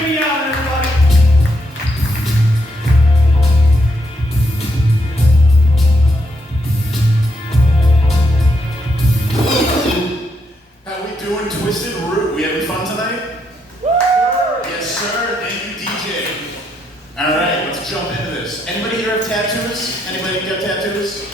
Give me out, everybody. How we doing, Twisted Root? We having fun tonight? Yes, sir. Thank you, DJ. All right, let's jump into this. Anybody here have tattoos? Anybody got tattoos?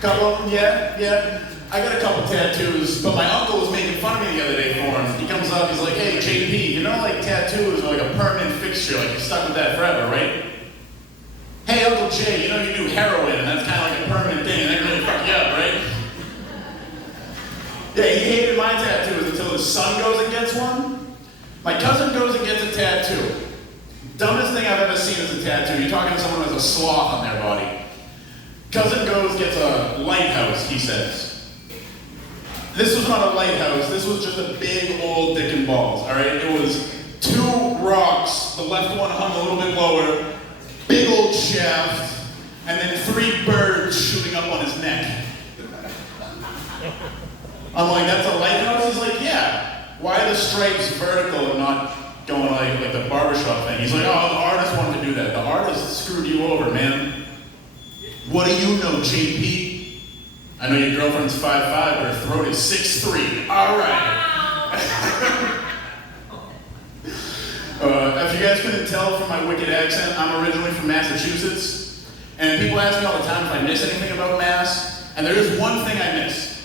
Couple of them? Yeah. I got a couple tattoos, but my uncle was making fun of me the other day for them. He comes up, he's like, "Hey, JP, you know, like tattoos are like a permanent fixture, like you're stuck with that forever, right? Hey, Uncle Jay, you know you do heroin, and that's kind of like a permanent thing, and they really fuck you up, right?" Yeah, he hated my tattoos until his son goes and gets one. My cousin goes and gets a tattoo. Dumbest thing I've ever seen is a tattoo. You're talking to someone who has a sloth on their body. Cousin goes, gets a lighthouse, he says. This was not a lighthouse, this was just a big old dick and balls, all right? It was 2 rocks, the left one hung a little bit lower, big old shaft, and then 3 birds shooting up on his neck. I'm like, that's a lighthouse? He's like, yeah. Why are the stripes vertical and not going like the barbershop thing? He's like, oh, the artist wanted to do that. The artist screwed you over, man. What do you know, JP? I know your girlfriend's 5'5", but her throat is 6'3". All right. If you guys couldn't tell from my wicked accent, I'm originally from Massachusetts. And people ask me all the time if I miss anything about Mass. And there is one thing I miss.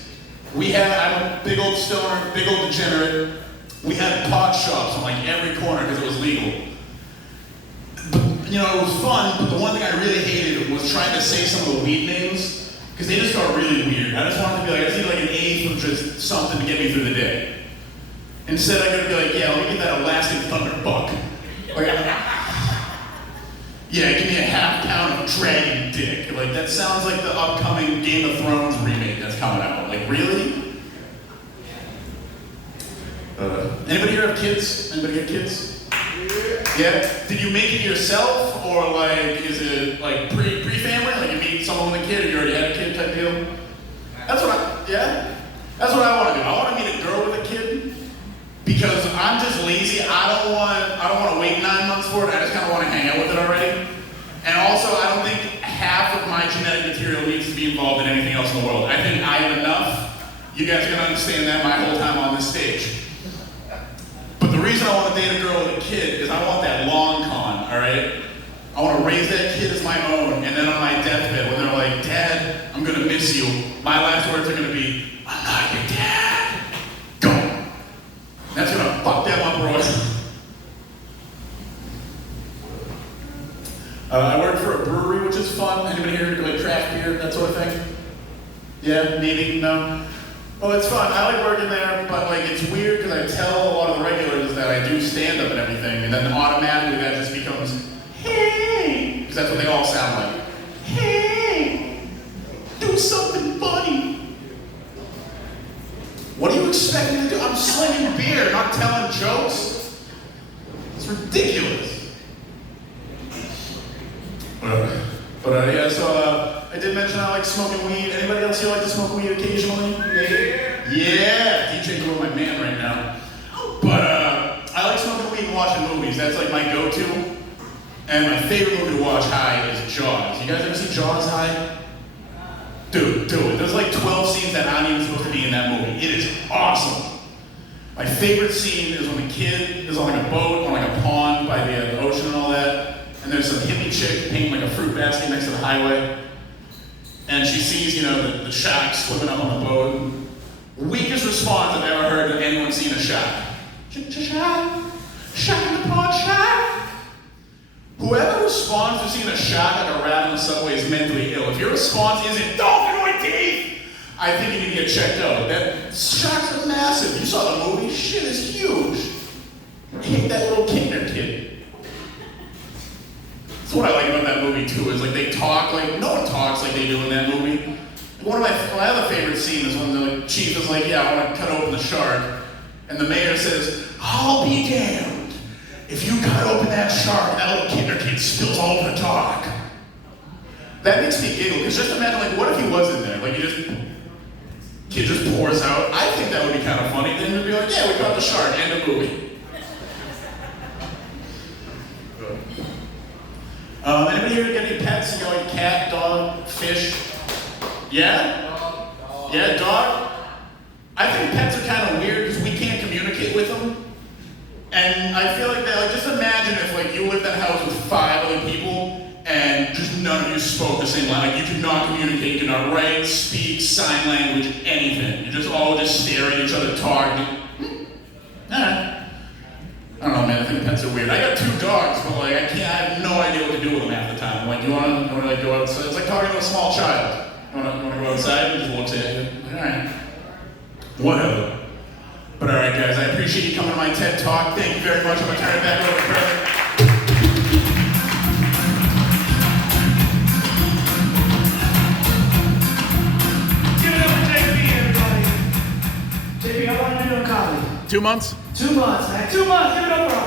I'm a big old stoner, big old degenerate. We had pot shops on like every corner because it was legal. But, you know, it was fun, but the one thing I really hated was trying to say some of the weed names, because they just got really weird. I just wanted to be like, I just need like an eighth of just something to get me through the day. Instead, I gotta be like, yeah, let me get that Alaskan Thunder Buck. Like, yeah, give me a half pound of dragon dick. Like, that sounds like the upcoming Game of Thrones remake that's coming out. Like, really? Anybody here have kids? Anybody have kids? Yeah? Did you make it yourself, or like, is it like pre-family? Like you meet someone with a kid, or you already had a kid type deal? That's what I want to do. I want to meet a girl with a kid, because I'm just lazy. I don't want to wait 9 months for it. I just kind of want to hang out with it already. And also, I don't think half of my genetic material needs to be involved in anything else in the world. I think I have enough. You guys are going to understand that my whole time on this stage. But the reason I want to date a girl with a kid is I want that long con, all right? I want to raise that kid as my own, and then on my deathbed, when they're like, "Dad, I'm going to miss you," my last words are going to be, "I'm not your dad. Go." That's going to fuck them up, Roy. I work for a brewery, which is fun. Anybody here like craft beer, that sort of thing? Yeah, maybe, no? Well, it's fun. I like working there, but like it's weird because I tell a lot of the regulars that I do stand-up and everything, and then automatically that just becomes, "Hey," because that's what they all sound like. "Hey, do something funny." What do you expect me to do? I'm slinging beer, not telling jokes. It's ridiculous. So I did mention I like smoking weed. Anybody else here like to smoke weed occasionally? Yeah, DJ, you're my man right now. But I like smoking weed and watching movies. That's like my go-to. And my favorite movie to watch high is Jaws. You guys ever see Jaws high? Dude, do it. There's like 12 scenes that aren't even supposed to be in that movie. It is awesome. My favorite scene is when the kid is on like a boat, on like a pond by the ocean and all that. And there's some hippie chick painting like a fruit basket next to the highway. And she sees, the shark swimming up on the boat. Weakest response I've ever heard of anyone seeing a shark. Shark. Shark in the pond, shark. Whoever responds to seeing a shark like a rat on the subway is mentally ill. If your response isn't, "Dolphin with teeth," I think you need to get checked out. That sharks are massive. You saw the movie? Shit is huge. I hate that little kinder kid. That's what I like about that movie too, is like they talk like, no one talks like they do in that movie. One of my other favorite scenes is when the chief is like, "Yeah, I want to cut open the shark." And the mayor says, "I'll be damned if you cut open that shark and that little kinder kid spills all over the dock." That makes me giggle, because just imagine, like, what if he was in there? Like, kid just pours out. I think that would be kind of funny. Then you'd be like, "Yeah, we caught the shark," end of movie. Anybody here got any pets? You got like cat, dog, fish? Yeah? Yeah, dog? I think pets are kind of weird because we can't communicate with them. And I feel like that, like, just imagine if like you lived in a house with 5 other people and just none of you spoke the same language. Like you could not communicate, you could not write, speak, sign language, anything. You just all just stare at each other, talk. Alright. I don't know, man. I think pets are weird. I got 2 dogs, but like I have no idea what to do with them half the time. Like, you wanna like go outside? It's like talking to a small child. You wanna go outside and just looks at you. Like, alright. Whatever. But alright guys, I appreciate you coming to my TED Talk. Thank you very much. I'm gonna turn it back over to Fred. Give it up for JP, everybody. JP, how long have you been doing comedy? 2 months? 2 months, man. 2 months. Give it up for